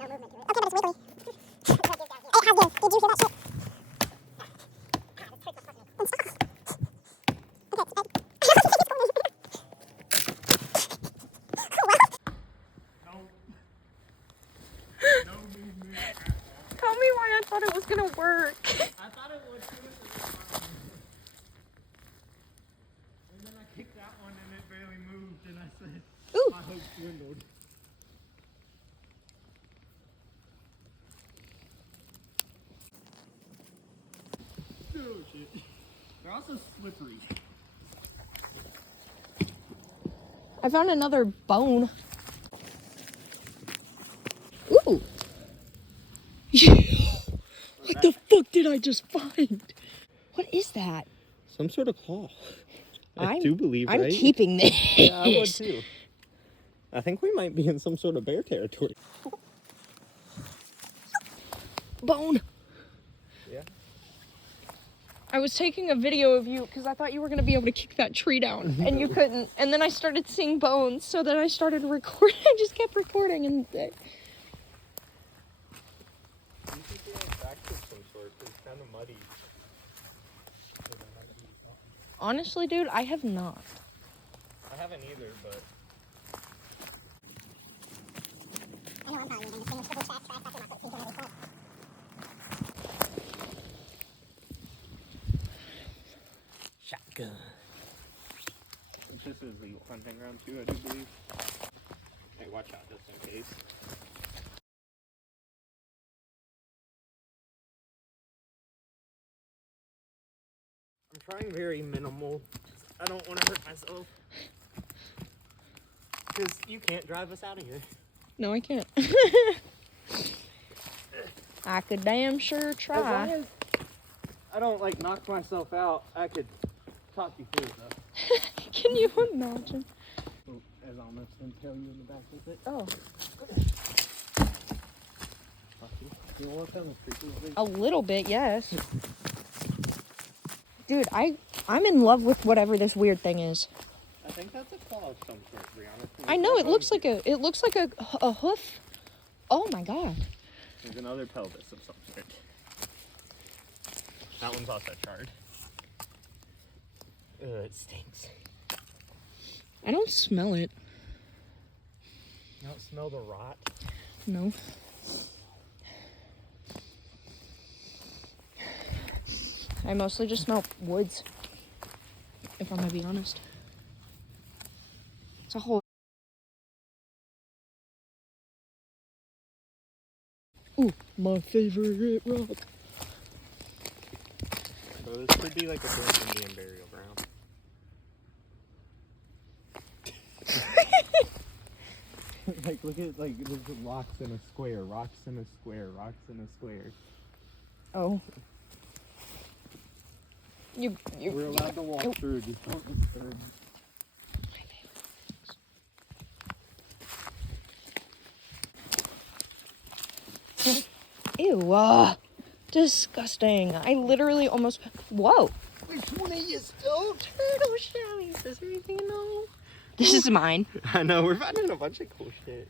No movement to it. Okay, but it's wiggly. It has been. Did you hear that shit? Tell me why I thought it was gonna work. I thought it would too. And then I kicked that one and it barely moved and I said, Ooh. my hope dwindled. Oh shit. They're also slippery. I found another bone. Ooh. What the fuck did I just find? What is that? Some sort of claw. I I'm- do believe, I'm right? keeping this. Yeah, I would too. I think we might be in some sort of bear territory. Bone. Yeah. I was taking a video of you because I thought you were going to be able to kick that tree down, and you couldn't. And then I started seeing bones, so then I started recording. I just kept recording, and You should be on tractor of some sort. It's kind of muddy. honestly, dude, I have not. I haven't either, but... I know I'm probably using the same triple check, but I thought not going to see Shotgun. This is legal hunting ground too, I do believe. Hey, watch out just in case. I'm trying very minimal. I don't want to hurt myself. Because you can't drive us out of here. No, I can't. I could damn sure As try. long as I don't like knock myself out, I could talk you through stuff. Can you imagine? As almost impale you in the back with it. Oh, You know what kind of creatures they a little bit, yes. Dude, I'm in love with whatever this weird thing is. I think that's a claw of some sort, to be honest. I know it looks like a hoof. Oh my god. There's another pelvis of some sort. That one's also charred. Ugh, it stinks. I don't smell it. You don't smell the rot? No. I mostly just smell woods, if I'm gonna be honest. It's a whole... Ooh, my favorite rock. So this could be like a French Indian burial ground. Like, look at, like, there's rocks in a square, rocks in a square, rocks in a square. Oh. We're allowed to walk through, just don't disturb. Ew, disgusting. I literally almost... Whoa. Which one of you stole Turtle shells. Is there anything in all? This is mine. I know, we're finding a bunch of cool shit.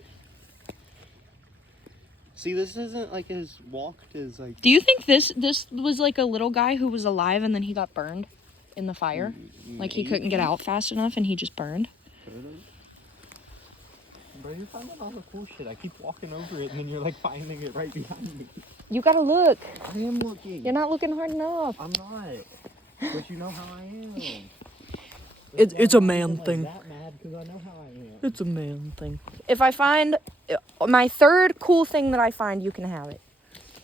See, this isn't like as walked as like... Do you think this was like a little guy who was alive and then he got burned in the fire? Like he couldn't get out fast enough and he just burned? Bro, you're finding all the cool shit. I keep walking over it and then you're like finding it right behind me. You gotta look. I am looking. You're not looking hard enough. I'm not. But you know how I am. It's a man thing. That mad because I know how I am. It's a man thing. If I find my third cool thing that I find, you can have it.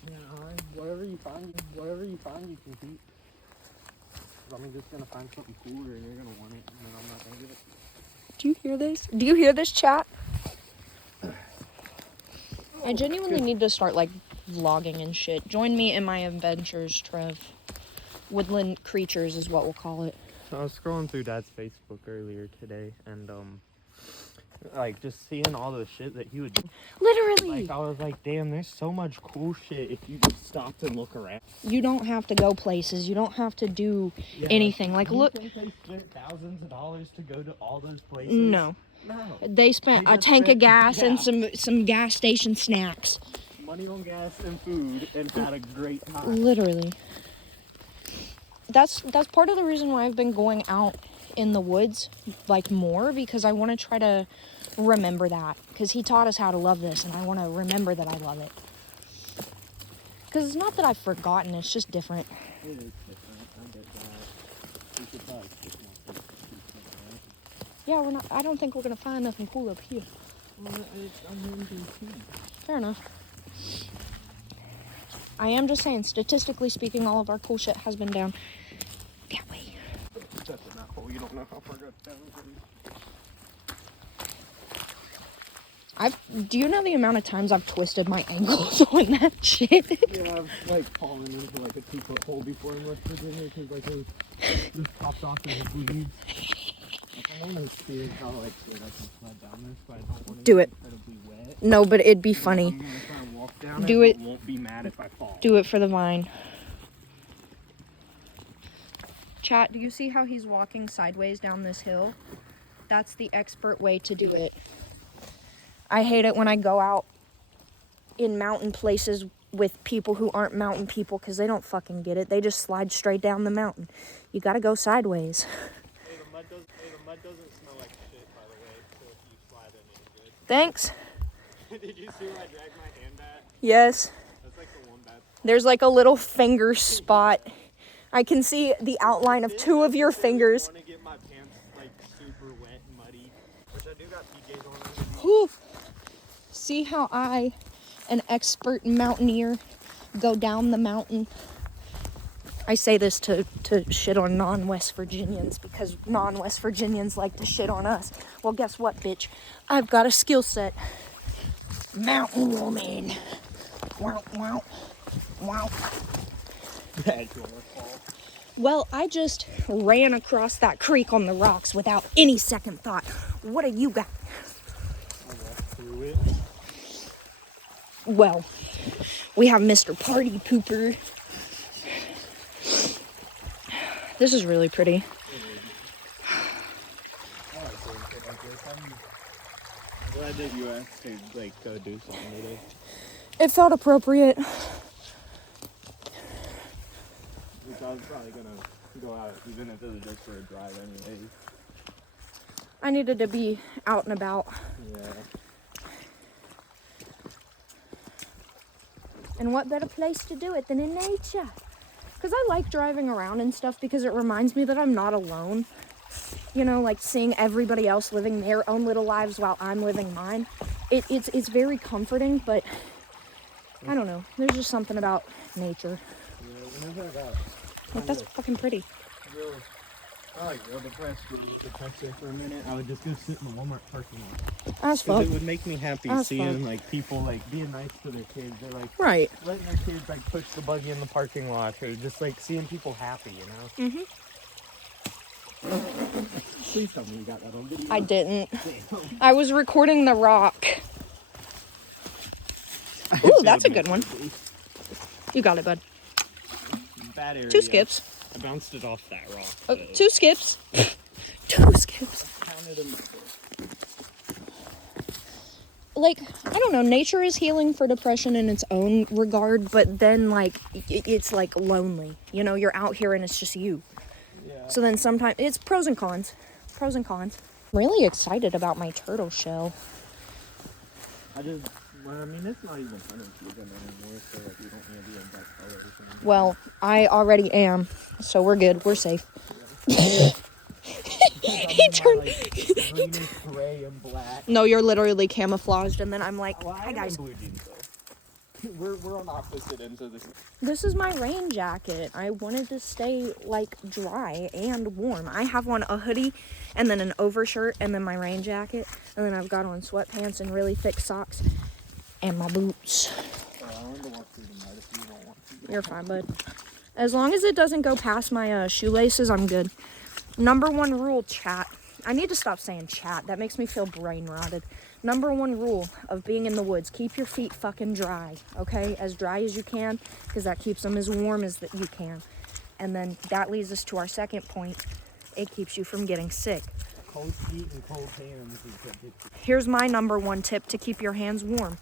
Yeah, alright. Whatever you find, you can keep. I'm just gonna find something cooler and you're gonna want it, and then I'm not gonna give it. Do you hear this? Do you hear this, chat? I genuinely need to start like vlogging and shit. Join me in my adventures, Trev. Woodland creatures is what we'll call it. So I was scrolling through Dad's Facebook earlier today, and like just seeing all the shit that he would do. Literally. Like I was like, damn, there's so much cool shit if you just stopped and look around. You don't have to go places. You don't have to do anything. Like, you look. think they spent thousands of dollars to go to all those places? No. No. They spent They a just tank of spent- gas and yeah. some gas station snacks. Money on gas and food and had a great time. Literally. That's part of the reason why I've been going out in the woods like more, because I want to try to remember that, because he taught us how to love this, and I want to remember that I love it. Because it's not that I've forgotten, it's just different. It is different. I get that. We should probably stick more to Yeah, I don't think we're gonna find nothing cool up here. Fair enough. I am just saying, statistically speaking, all of our cool shit has been down that way. That's in that hole. You don't know how far down Do you know the amount of times I've twisted my ankles on that shit? Yeah, I've like fallen into like a 2-foot hole before in West Virginia because like it just popped off in the bleed. Like, I want to see how like good I can slide down this, but I don't want to Do get it. incredibly wet. No, but it'd be So funny. I'm gonna try and walk down Do it. it. But won't be mad if I fall. Do it for the vine. Chat, do you see how he's walking sideways down this hill? That's the expert way to do it. I hate it when I go out in mountain places with people who aren't mountain people because they don't fucking get it. They just slide straight down the mountain. You gotta go sideways. Hey, the mud doesn't smell like shit, by the way. So if you slide in, it's good. Thanks. Did you see where I dragged my hand at? Yes. That's like the one bad spot. There's like a little finger spot. I can see the outline of two of your fingers. I want to get my pants like super wet and muddy, which I do got PJs on. Whew. See how I, an expert mountaineer, go down the mountain. I say this to shit on non-West Virginians because non-West Virginians like to shit on us. Well, guess what, bitch? I've got a skill set. Mountain woman. Wow, wow, wow. That's your fault. Well, I just ran across that creek on the rocks without any second thought. What do you got? I walked through it. Well, we have Mr. Party Pooper. This is really pretty. I'm glad that you asked to like go do something today. It felt appropriate. Which I was probably gonna go out even if it was just for a drive anyways. I needed to be out and about. Yeah. And what better place to do it than in nature? Because I like driving around and stuff because it reminds me that I'm not alone. You know, like seeing everybody else living their own little lives while I'm living mine. It's very comforting, but I don't know. There's just something about nature. Yeah, whenever I got Like, that's fucking pretty. real, real depressed there for a minute, I would just go sit in the Walmart parking lot. As Because fuck. it would make me happy As seeing fuck. like people like being nice to their kids. They're like Right. letting their kids like push the buggy in the parking lot, or just like seeing people happy, you know. Mm-hmm. Please tell me you got that on video. I didn't. Damn. I was recording the rock. Ooh, that's a good one. You got it, bud. Bad area. 2 skips. I bounced it off that rock. 2 skips. 2 skips. Counted them. Like, I don't know, nature is healing for depression in its own regard, but then, like, it's, like, lonely. You know, you're out here and it's just you. Yeah. So then sometimes, it's pros and cons. Pros and cons. I'm really excited about my turtle shell. I mean, it's not even hunting season anymore, so, like, you don't need to be in black colors. Well, I already am, so we're good. We're safe. He turned... Greenish, gray, and black. No, you're literally camouflaged, and then I'm like, Well, hi I am guys. in blue jeans, though. We're on opposite ends of this. This is my rain jacket. I wanted to stay, like, dry and warm. I have on a hoodie, and then an overshirt, and then my rain jacket, and then I've got on sweatpants and really thick socks, and my boots. I wanted to walk through the mud if you don't want to. You're fine, bud. As long as it doesn't go past my shoelaces, I'm good. Number 1 rule, chat. I need to stop saying chat. That makes me feel brain rotted. Number 1 rule of being in the woods, keep your feet fucking dry, okay? As dry as you can, because that keeps them as warm as you can. And then that leads us to our second point. It keeps you from getting sick. cold feet and cold hands is what gets you. Here's my number one tip to keep your hands warm.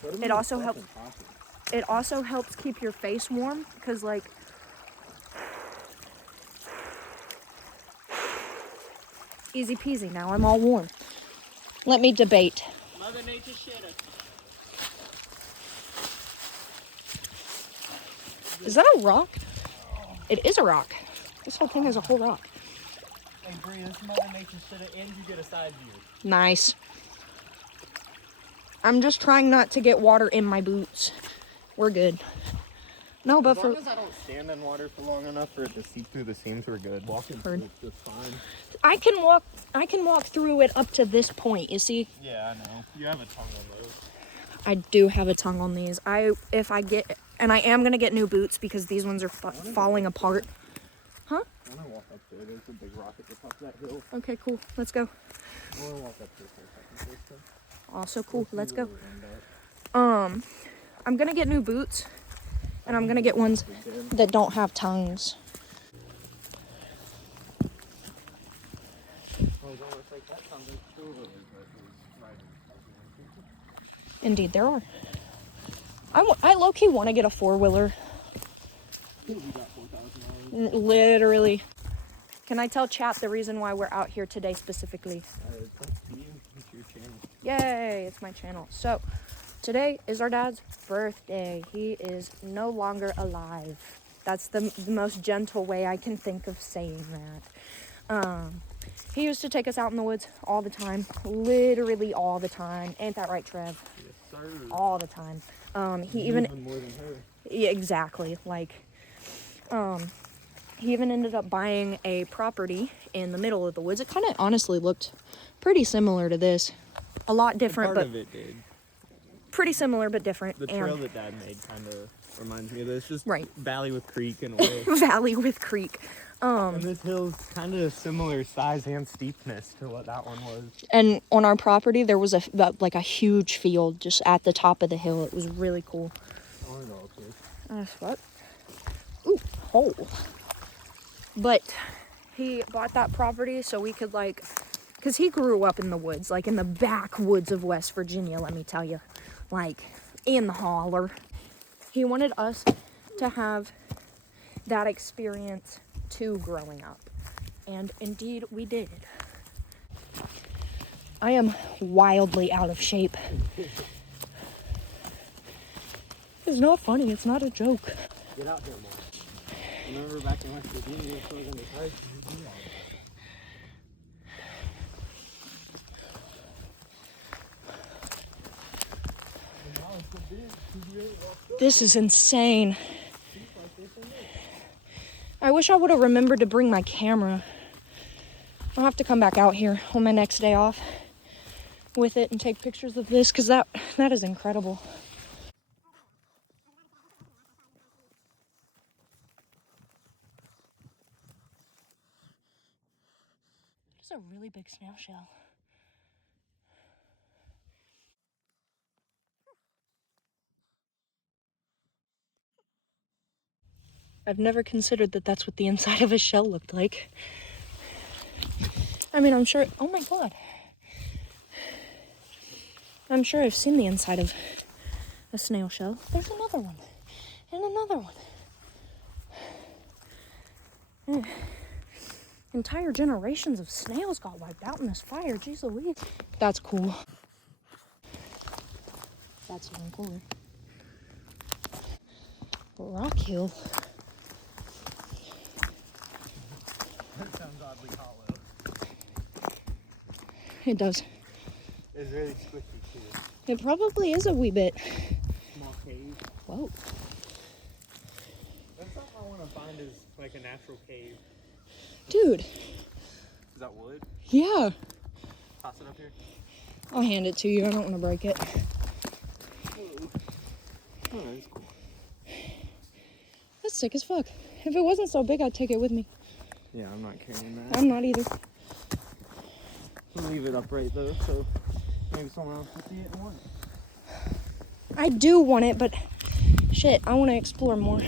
Put 'em It in also the helps. fucking pocket. It also helps keep your face warm because, like, easy peasy. Now I'm all warm. Let me debate. Mother Nature shitter. Is that a rock? It is a rock. This whole thing is a whole rock. Hey Bree, this Mother Nature shitter and you get a side view. Nice. I'm just trying not to get water in my boots. We're good. No, but As long as I don't stand in water for long enough for it to seep through the seams, we're good. Walking through it's just fine. I can walk through it up to this point, you see? Yeah, I know. You have a tongue on those. I do have a tongue on these. If I get, and I am gonna get new boots because these ones are falling apart. Huh? I want to walk up there. There's a big rock at the top of that hill. Okay, cool. Let's go. I want to walk up there for a second. Also cool. Let's go. Go. I'm gonna get new boots, and I'm gonna get ones that don't have tongues. Indeed, there are. I low-key want to get a four-wheeler. Literally. Can I tell chat the reason why we're out here today specifically? It's up to you. It's your channel. Yay, it's my channel. So, today is our dad's birthday. He is no longer alive. That's the most gentle way I can think of saying that. He used to take us out in the woods all the time. Literally all the time. Ain't that right, Trev? Yes, sir. All the time. He Even even... more than her. Yeah, exactly. Like, he even ended up buying a property in the middle of the woods. It kind of honestly looked pretty similar to this. A lot different, Part but of it did. pretty similar but different. The trail that Dad made kind of reminds me of this. Just Right. valley with creek and a way. Valley with creek. And this hill's kind of similar size and steepness to what that one was. And on our property, there was like a huge field just at the top of the hill. It was really cool. I want to go up here. What? Ooh, hole. But he bought that property so we could, like, because he grew up in the woods, like in the backwoods of West Virginia, let me tell you. Like, in the holler. He wanted us to have that experience too growing up. And indeed, we did. I am wildly out of shape. It's not funny. It's not a joke. Get out there more. Remember back in West Virginia, we were going to try to do that. This is insane. I wish I would have remembered to bring my camera. I'll have to come back out here on my next day off with it and take pictures of this because that is incredible. It's a really big snail shell. I've never considered that that's what the inside of a shell looked like. I mean, I'm sure... Oh my god. I'm sure I've seen the inside of a snail shell. There's another one. And another one. Entire generations of snails got wiped out in this fire. Jeez Louise. That's cool. That's even cooler. Rock Hill. That sounds oddly hollow. It does. It's really squishy too. It probably is a wee bit. Small cave. Whoa. That's something I want to find is like a natural cave. Dude. Is that wood? Yeah. Toss it up here. I'll hand it to you. I don't want to break it. Oh, that's cool. That's sick as fuck. If it wasn't so big, I'd take it with me. Yeah, I'm not carrying that. I'm not either. We'll leave it upright though, so maybe someone else will see it and want it. I do want it, but shit, I want to explore more.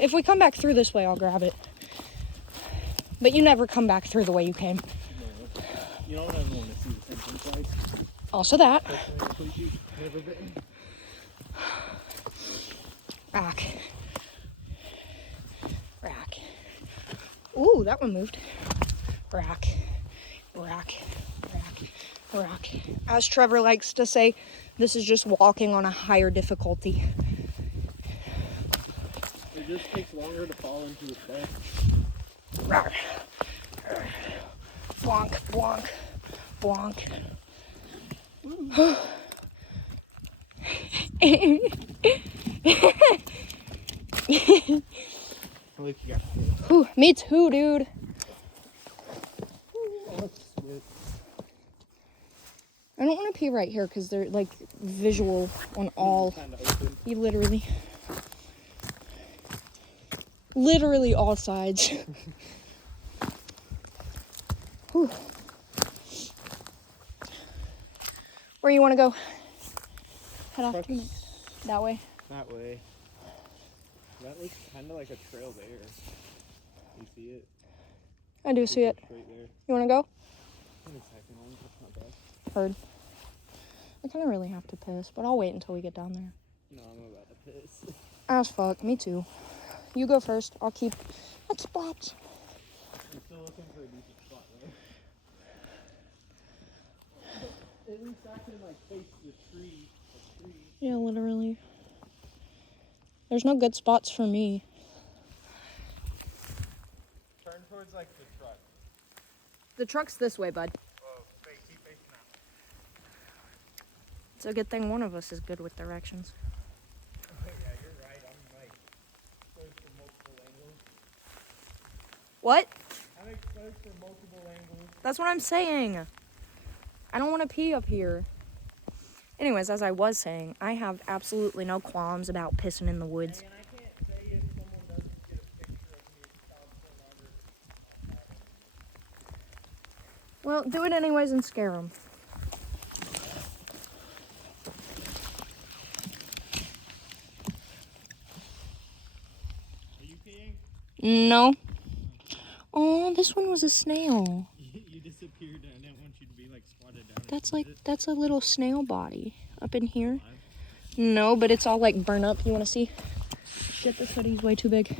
If we come back through this way, I'll grab it. But you never come back through the way you came. No. You don't ever want to see the same thing twice. Also that. Never been. Rack. Rack. Ooh, that one moved. Rack. Rack. Rack. Rack. As Trevor likes to say, this is just walking on a higher difficulty. It just takes longer to fall into the bed. Rawr. Blonk, blonk, blonk. Ooh, me too, dude. I don't want to pee right here because they're like visual on all. You literally all sides. Whew. Where you want to go? Head off to next. That way. That way. That looks kind of like a trail there. You see it? I do see it. Right there. You want to go? In a second, that's not bad. Heard. I kind of really have to piss, but I'll wait until we get down there. No, I'm about to piss. As fuck. Me too. You go first. I'll keep that spot. I'm still looking for a decent spot, though. At least I can, like, face the tree. Yeah, literally. There's no good spots for me. Turn towards, like, the truck. The truck's this way, bud. Whoa, keep facing out. It's a good thing one of us is good with directions. Yeah, you're right. I'm like exposed for multiple angles. What? I'm exposed for multiple angles. That's what I'm saying. I don't want to pee up here. Anyways, as I was saying, I have absolutely no qualms about pissing in the woods. And I can't say if someone doesn't get a picture of me Well, do it anyways and scare them. Are you peeing? No. Oh, this one was a snail. You disappeared and I didn't want you to be like spotted down. That's a little snail body up in here. No, but it's all like burnt up. You want to see? Shit, this hoodie's way too big.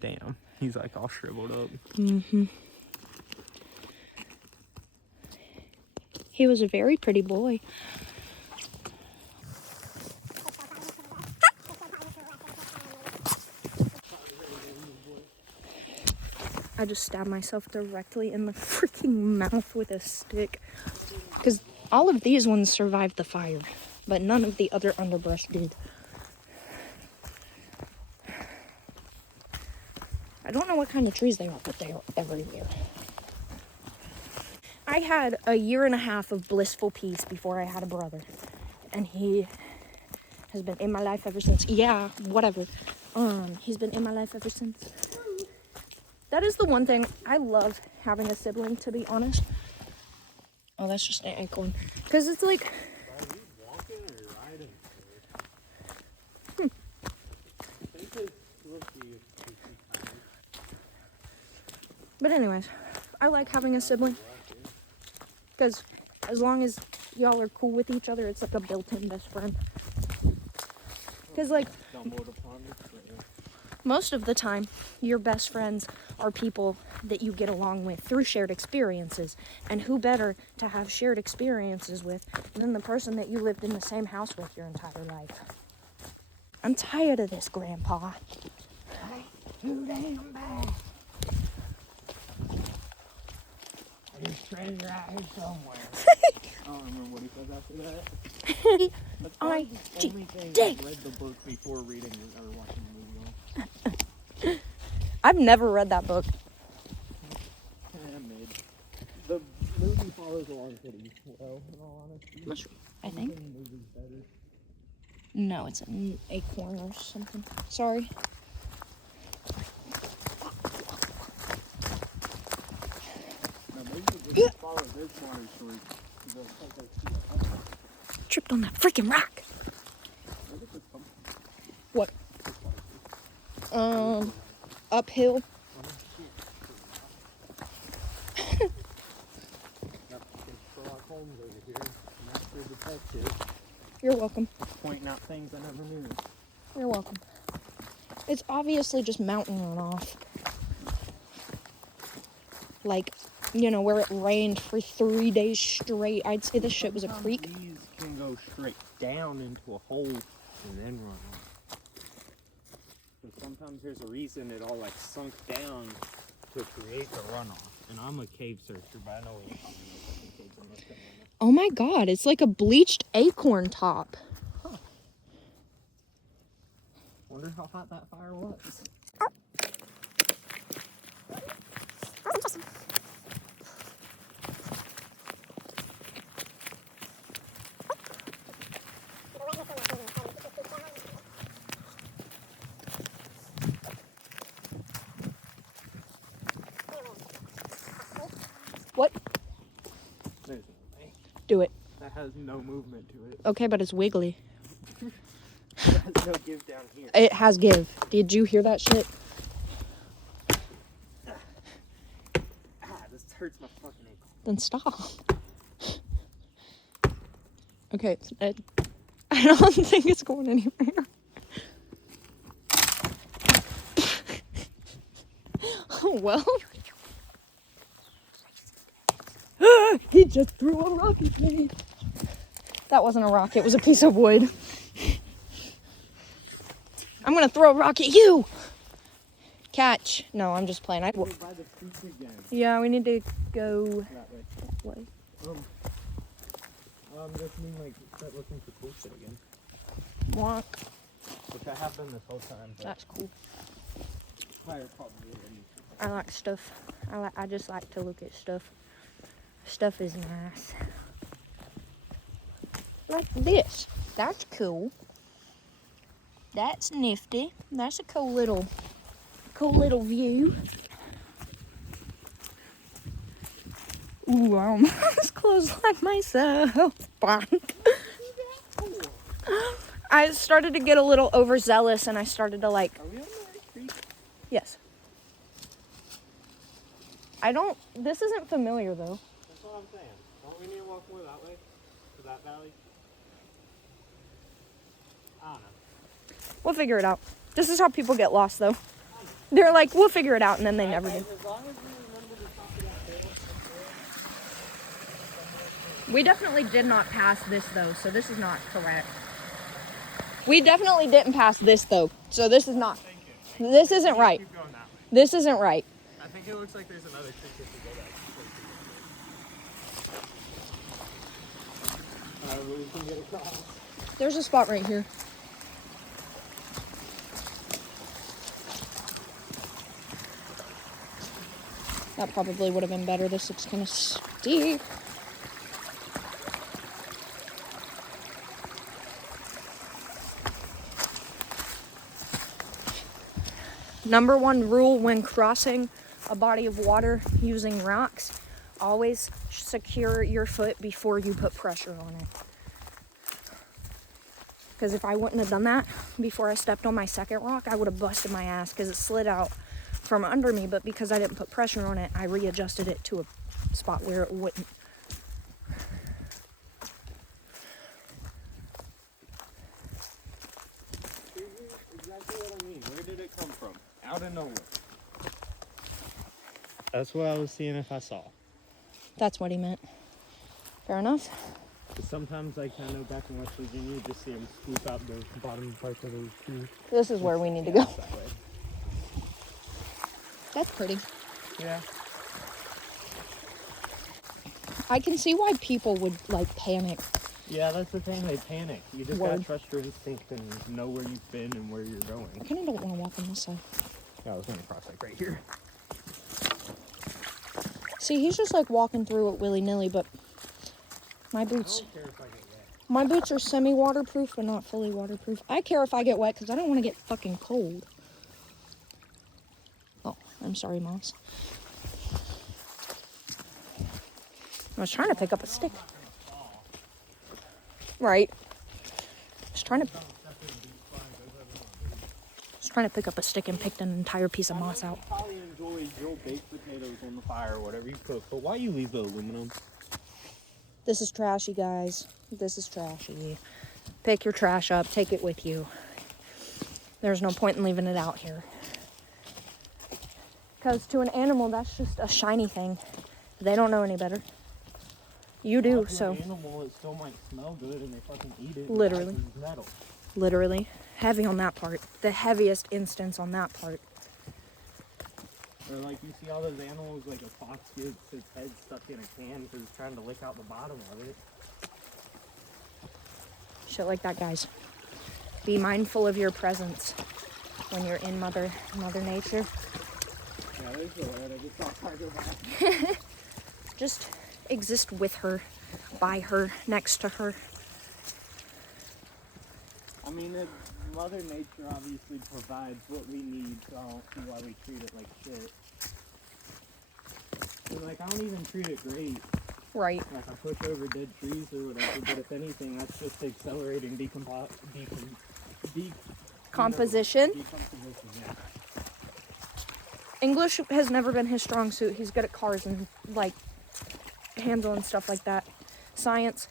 Damn, he's like all shriveled up. Mm-hmm. He was a very pretty boy. I just stabbed myself directly in the freaking mouth with a stick. Because all of these ones survived the fire, but none of the other underbrush did. I don't know what kind of trees they are, but they are everywhere. I had a 1.5 years of blissful peace before I had a brother. And he has been in my life ever since. Yeah, whatever. He's been in my life ever since. That is the one thing. I love having a sibling, to be honest. Oh, that's just an acorn. Because it's like... Are we walking or riding? I think it's But anyways, I like having a sibling. Because as long as y'all are cool with each other, it's like a built-in best friend. Because like... most of the time, your best friends are people that you get along with through shared experiences. And who better to have shared experiences with than the person that you lived in the same house with your entire life? I'm tired of this, Grandpa. Too damn bad. There's treasure out here somewhere. I don't remember what he says after that. That's probably the only thing I've read the book before reading it or watching the movie on. I've never read that book. The movie follows along pretty well, in all honesty. I think. The movie's better. No, it's an acorn or something. Sorry. No, maybe the movie follows this one story. Tripped on that freaking rock. What? Uphill. You're welcome. Pointing out things I never knew. You're welcome. It's obviously just mountain runoff. Like, you know, where it rained for 3 days straight. I'd say this shit was a creek. These can go straight down into a hole and then run off. But sometimes there's a reason it all like sunk down to create the runoff. And I'm a cave searcher, but I know what you're talking about. Caves in North Carolina. Oh my god, it's like a bleached acorn top. Huh. Wonder how hot that fire was. What? There's no way. Do it. That has no movement to it. Okay, but it's wiggly. It has no give down here. It has give. Did you hear that shit? This hurts my fucking ankle. Then stop. Okay, I don't think it's going anywhere. Oh, well. He just threw a rock at me. That wasn't a rock, it was a piece of wood. I'm gonna throw a rock at you. Catch. No, I'm just playing. By the creek again. Yeah, we need to go That way. this way. Just mean like start looking for cool shit again. Walk. Which I have done this whole time. But That's cool. fire probably already. I like stuff. I just like to look at stuff. Stuff is nice. Like this. That's cool. That's nifty. That's a cool little view. Ooh, I almost closed like myself. Bonk. I started to get a little overzealous and I started to like. Are we on the right creek? Yes. This isn't familiar though. That's what I'm saying. Don't we need to walk more that way? To that valley? I don't know. We'll figure it out. This is how people get lost though. They're like, we'll figure it out and then they never do. As long as we remember the top of that hill. We definitely did not pass this though, so this is not correct. We definitely didn't pass this though, so this is not. This isn't right. Keep going that way. This isn't right. I think it looks like there's another creek if we go that way. We can get across. There's a spot right here. That probably would have been better. This looks kind of steep. Number one rule when crossing a body of water using rocks, always secure your foot before you put pressure on it. Because if I wouldn't have done that before I stepped on my second rock, I would have busted my ass because it slid out from under me. But because I didn't put pressure on it, I readjusted it to a spot where it wouldn't. Exactly what I mean. Where did it come from? Out of nowhere. That's what I was seeing if I saw. That's what he meant. Fair enough. Sometimes, like, I know back in West Virginia, you just see them scoop out the bottom parts of those trees. This is where we need to go. That way. That's pretty. Yeah. I can see why people would, like, panic. Yeah, that's the thing. They panic. You just Word. gotta trust your instinct and know where you've been and where you're going. I kind of don't want to walk on this side. Yeah, I was gonna cross like right here. See, he's just, like, walking through it willy-nilly, but my I boots... don't care if I get wet. My boots are semi-waterproof, but not fully waterproof. I care if I get wet because I don't want to get fucking cold. Oh, I'm sorry, Moss. I was trying to pick up a stick. Right. I was trying to pick up a stick and picked an entire piece of moss out. You probably enjoy grilled baked potatoes on the fire or whatever you cook, but why you leave the aluminum? This is trashy, guys. This is trashy. Pick your trash up, take it with you. There's no point in leaving it out here. Because to an animal, that's just a shiny thing. They don't know any better. You do, To so. an animal, it still might smell good and they fucking eat it. Literally. And it's metal. Literally. Heavy on that part. The heaviest instance on that part. Or like you see all those animals, like a fox gets its head stuck in a can because it's trying to lick out the bottom of it. Shit like that, guys. Be mindful of your presence when you're in Mother Nature. Yeah, there's the word. I just saw Tiger back. Just exist with her, by her, next to her. I mean, Mother Nature obviously provides what we need, so I don't see why we treat it like shit. Like, I don't even treat it great. Right. Like, I push over dead trees or whatever, but if anything, that's just accelerating Composition. Decomposition, yeah. English has never been his strong suit. He's good at cars and, like, handling stuff like that. Science.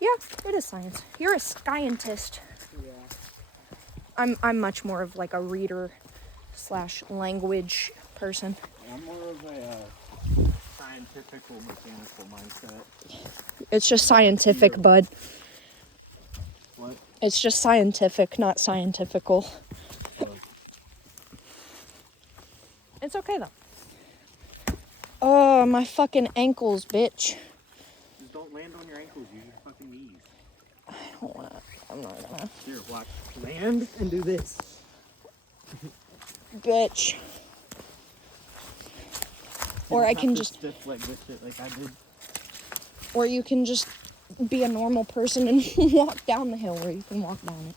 Yeah, it is science. You're a scientist. Yeah. I'm much more of, like, a reader / language person. I'm more of a scientific mechanical mindset. It's just scientific, bud. What? It's just scientific, not scientifical. It's okay, though. Oh, my fucking ankles, bitch. Just don't land on your ankles, use your fucking knees. I don't wanna. I'm not gonna. Here, watch. Land and do this. Bitch. Or I can just. Stiff leg this shit like I did. Or you can just be a normal person and walk down the hill where you can walk down it.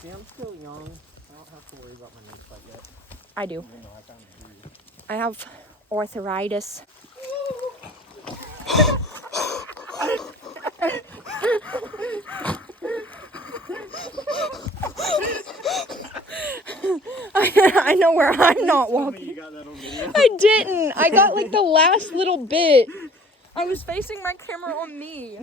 See, I'm still young. I don't have to worry about my knees quite yet. I do. Even though I kind of do. I have arthritis. I know where I'm not walking. You got that on video. I didn't. I got like the last little bit. I was facing my camera on me.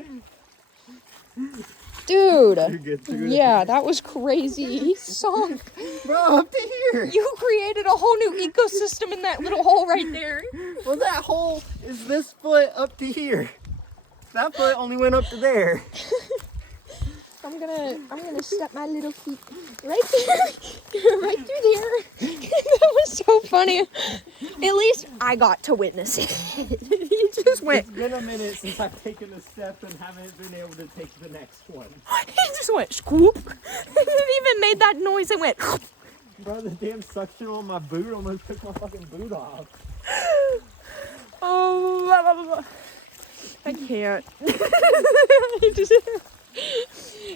Dude. You're good, Yeah, that was crazy. He sunk. Bro, up to here. You created a whole new ecosystem in that little hole right there. Well, that hole is this foot up to here. That foot only went up to there. I'm gonna step my little feet right there, right through there. That was so funny. At least I got to witness it. He just went. It's been a minute since I've taken a step and haven't been able to take the next one. He just went scoop. It even made that noise. It went. Bro, the damn suction on my boot almost took my fucking boot off. Oh, blah, blah, blah, blah. I can't.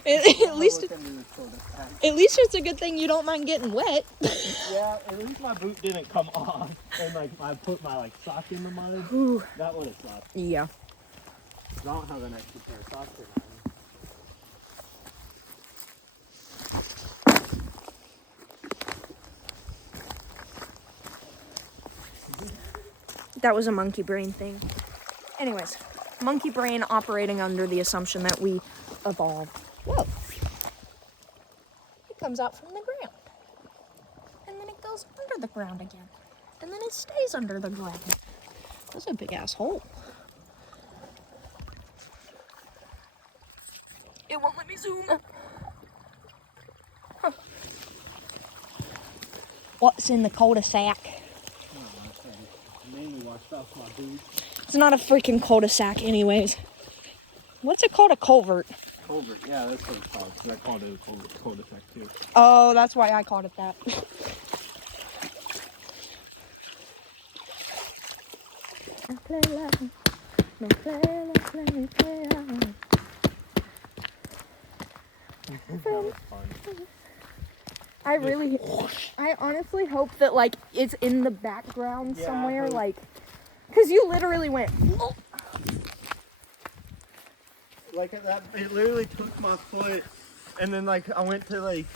At least it's a good thing you don't mind getting wet. Yeah, at least my boot didn't come off and like I put my like sock in the mud. Ooh. That would have sucked. Yeah. I don't have an extra pair of socks right now. That was a monkey brain thing. Anyways, monkey brain operating under the assumption that we evolved. Whoa. It comes out from the ground. And then it goes under the ground again. And then it stays under the ground. That's a big ass hole. It won't let me zoom. Huh. What's in the cul-de-sac? Mainly washed off my boots. It's not a freaking cul-de-sac anyways. What's it called? A culvert. Culvert, yeah, that's what it's called. I called it a cul-de-sac too. Oh, that's why I called it that. That was fun. I honestly hope that like it's in the background Yeah, somewhere, like, cause you literally went. Oh. Like that, it literally took my foot, and then like I went to like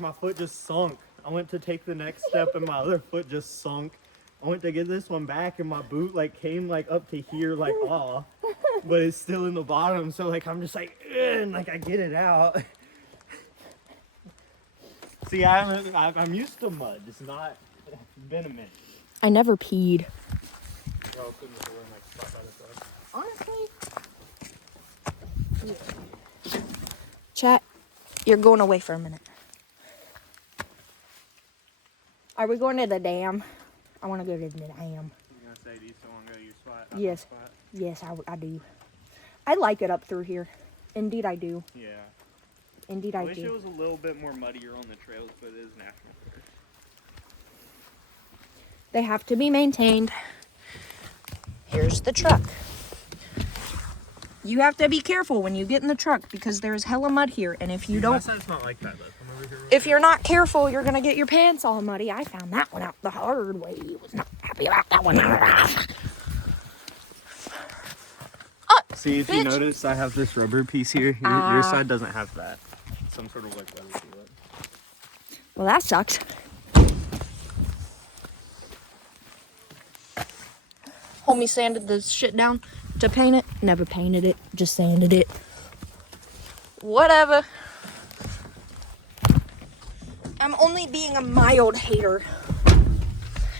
my foot just sunk. I went to take the next step, and my other foot just sunk. I went to get this one back, and my boot like came like up to here, like off, but it's still in the bottom. So like I'm just like, ugh, and like I get it out. See, I'm used to mud. It's not been a minute. I never peed. Honestly, Chat, you're going away for a minute. Are we going to the dam? I want to go to the dam. I'm gonna say, do you still want to go to your spot? Yes. Yes, I do. I like it up through here. Indeed, I do. Yeah. Indeed, I I wish it do. was a little bit more muddier on the trails, but it is national forest. They have to be maintained. Here's the truck. You have to be careful when you get in the truck because there's hella mud here, and if you don't, My side's not like that though. Come over here. if you're not careful, you're gonna get your pants all muddy. I found that one out the hard way. Was not happy about that one. See, if you notice, I have this rubber piece here. Your side doesn't have that. Some sort of like rubber seal it. Well, that sucks. Homie sanded the shit down to paint it. Never painted it, just sanded it. Whatever. I'm only being a mild hater.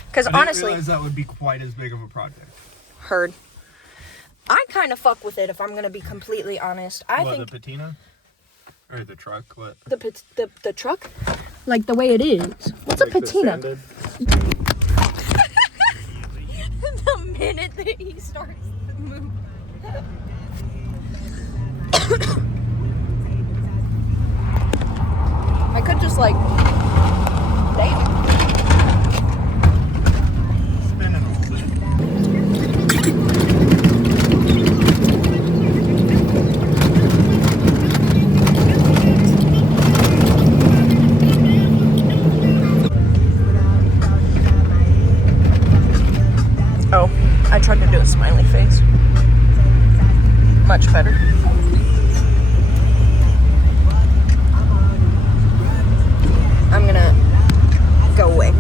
Because honestly, I didn't realize that would be quite as big of a project. heard. I kind of fuck with it if I'm gonna be completely honest. I think the patina or the truck. What? the truck, like the way it is. What's like a patina? The minute that he starts to move. I could just like, damn. Spinning a little bit. Oh, I tried to do a smiley face. Much better. I'm gonna go away.